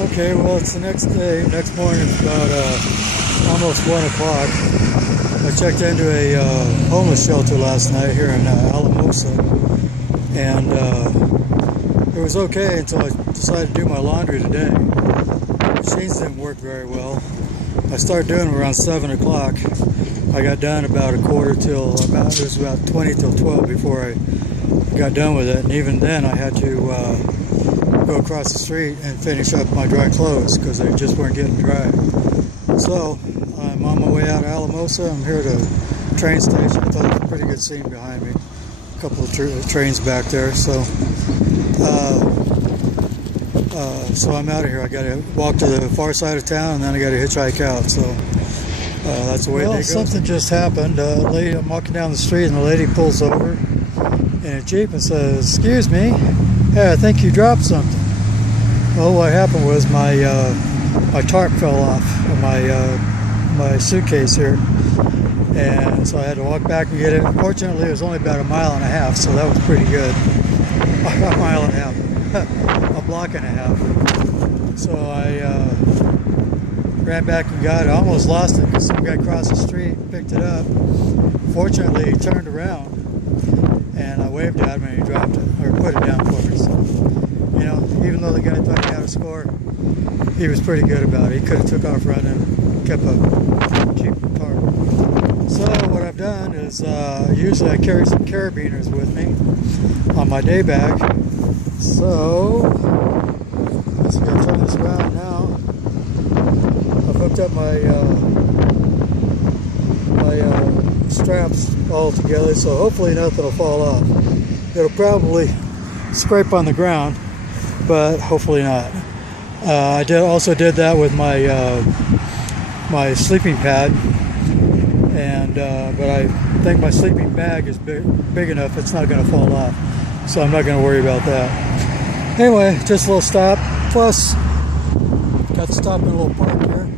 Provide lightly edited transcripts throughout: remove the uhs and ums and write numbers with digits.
Okay, well, it's the next day. Next morning, it's about almost 1 o'clock. I checked into a homeless shelter last night here in Alamosa, and it was okay until I decided to do my laundry today. Machines didn't work very well. I started doing them around 7 o'clock. I got done about it was about 20 till 12 before I got done with it, and even then I had to go across the street and finish up my dry clothes because they just weren't getting dry. So I'm on my way out of Alamosa. I'm here at a train station. I thought it was a pretty good scene behind me. A couple of trains back there. So I'm out of here. I got to walk to the far side of town, and then I got to hitchhike out. So that's the way they go. Something just happened. Lady, I'm walking down the street, and the lady pulls over in a Jeep and says, "Excuse me, hey, I think you dropped something." Well, what happened was my tarp fell off of my suitcase here, and so I had to walk back and get it. Fortunately, it was only about 1.5 miles, so that was pretty good. 1.5 miles, a block and a half. So I ran back and got it. I almost lost it because some guy crossed the street and picked it up. Fortunately, he turned around, and I waved at him, and he dropped it, or put it down for me. So, you know, even though the guy thought he had a score, he was pretty good about it. He could have took off running and kept a cheap tarp. So what I've done is, usually I carry some carabiners with me on my day bag. So, let's see, I'll turn this around now. I've hooked up my straps all together, so hopefully nothing will fall off. It'll probably scrape on the ground, but hopefully not. I also did that with my my sleeping pad, and but I think my sleeping bag is big enough it's not going to fall off, so I'm not going to worry about that. Anyway, just a little stop. Plus, got to stop in a little park here,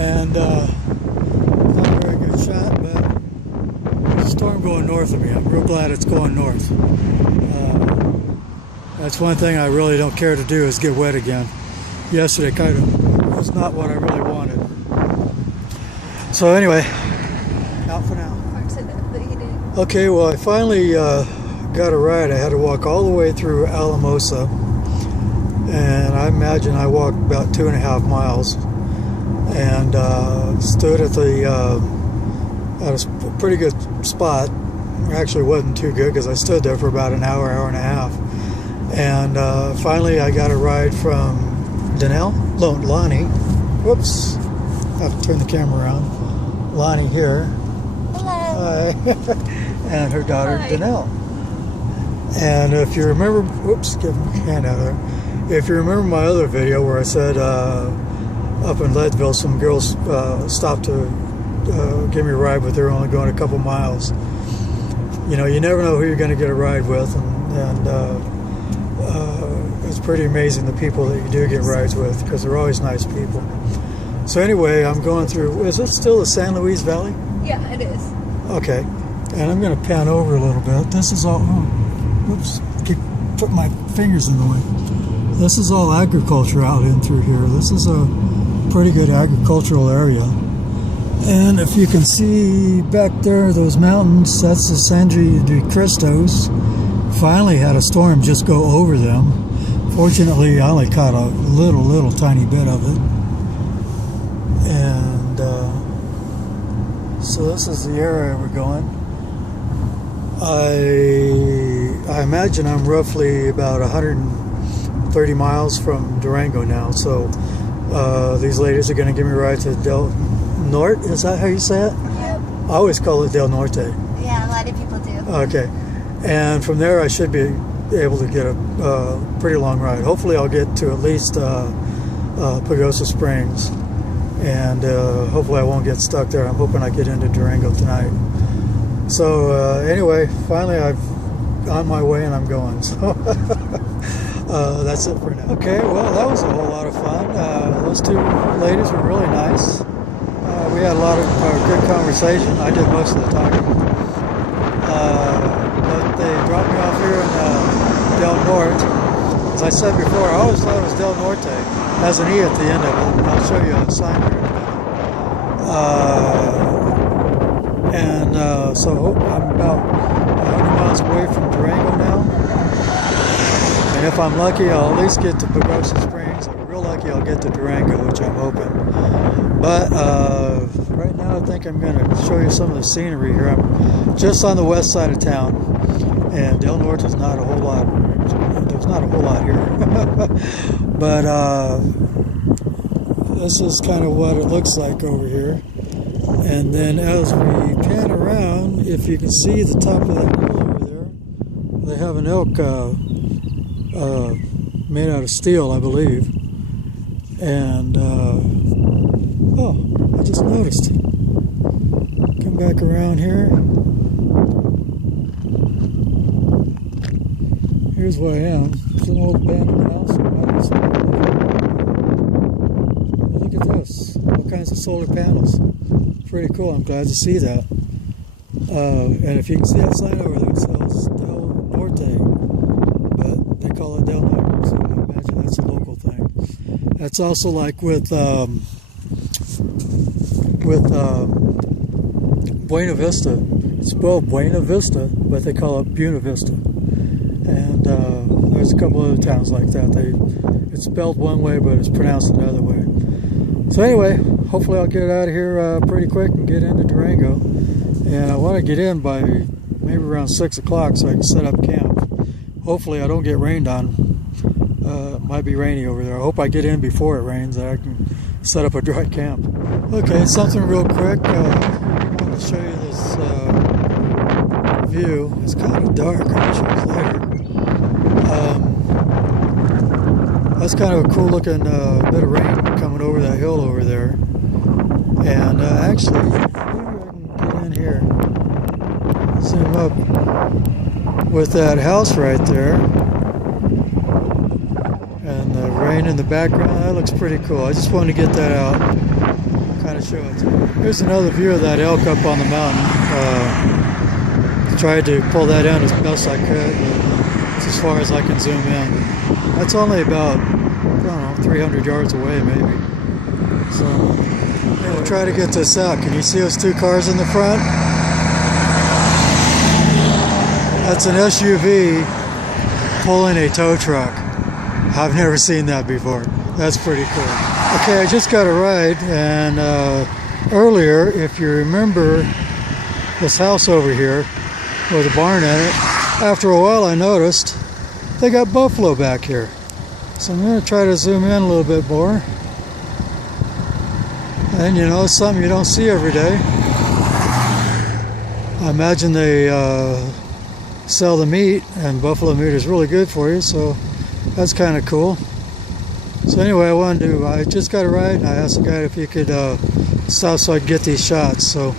and not a very good shot, but there's a storm going north of me. I'm real glad it's going north. That's one thing I really don't care to do, is get wet again. Yesterday kind of was not what I really wanted. So anyway, out for now. Okay, well, I finally got a ride. I had to walk all the way through Alamosa, and I imagine I walked about 2.5 miles, and stood at a pretty good spot. It actually wasn't too good because I stood there for about an hour and a half. And finally I got a ride from Lonnie. Whoops, I have to turn the camera around. Lonnie here. Hello. Hi. And her daughter, Hi. Danelle. And if you remember, whoops, give me a hand out there. If you remember my other video where I said up in Leadville some girls stopped to give me a ride, but they're only going a couple miles. You know, you never know who you're going to get a ride with, and it's pretty amazing the people that you do get rides with, because they're always nice people. So anyway, I'm going through, is it still the San Luis Valley? Yeah, it is. Okay, and I'm going to pan over a little bit. This is all, whoops, keep putting my fingers in the way. This is all agriculture out in through here. This is a pretty good agricultural area. And if you can see back there, those mountains, that's the San de Cristos. Finally had a storm just go over them. Fortunately, I only caught a little tiny bit of it. And so this is the area we're going. I imagine I'm roughly about 130 miles from Durango now. So these ladies are going to give me a ride to Del Norte. Is that how you say it? Yep. I always call it Del Norte. Yeah, a lot of people do. Okay. And from there I should be able to get a pretty long ride. Hopefully I'll get to at least Pagosa Springs, and hopefully I won't get stuck there. I'm hoping I get into Durango tonight. So anyway, finally I'm on my way and I'm going. So that's it for now. Okay, well, that was a whole lot of fun. Those two ladies were really nice. We had a lot of good conversation. I did most of the talking. But they dropped me off here in Del Norte. As I said before, I always thought it was Del Norte. It has an E at the end of it. I'll show you a sign here in a minute. So I'm about 100 miles away from Durango now. And if I'm lucky, I'll at least get to Pagosa Springs. If I'm real lucky, I'll get to Durango, which I'm hoping. But right now, I think I'm going to show you some of the scenery here. I'm just on the west side of town, and Del Norte is not a whole lot. There's not a whole lot here. But this is kind of what it looks like over here. And then as we pan around, if you can see the top of that hill over there, they have an elk made out of steel, I believe. And oh, I just noticed. Come back around here. Here's where I am. It's an old abandoned house. Look at this. All kinds of solar panels. Pretty cool. I'm glad to see that. And if you can see that sign over there, it says Del Norte, but they call it Del Norte, so I imagine that's a local thing. That's also like with Buena Vista. It's spelled Buena Vista, but they call it Buena Vista. And there's a couple other towns like that. It's spelled one way, but it's pronounced another way. So anyway, hopefully I'll get out of here pretty quick and get into Durango. And I want to get in by maybe around 6 o'clock so I can set up camp. Hopefully I don't get rained on. It might be rainy over there. I hope I get in before it rains and I can set up a dry camp. Okay, something real quick. I want to show you this view. It's kind of dark. I wish it was lighter. That's kind of a cool looking bit of rain coming over that hill over there. And actually, maybe I can get in here, zoom up with that house right there. And the rain in the background, that looks pretty cool. I just wanted to get that out, kind of show it to you. Here's another view of that elk up on the mountain. Tried to pull that in as best I could, but it's as far as I can zoom in. That's only about, I don't know, 300 yards away maybe. So, we'll try to get this out. Can you see those two cars in the front? That's an SUV pulling a tow truck. I've never seen that before. That's pretty cool. Okay, I just got a ride, and earlier, if you remember this house over here with a barn in it, after a while I noticed they got buffalo back here. So I'm going to try to zoom in a little bit more. And you know, it's something you don't see every day. I imagine they sell the meat, and buffalo meat is really good for you, so that's kind of cool. So anyway, I just got a ride, and I asked the guy if he could stop so I could get these shots. So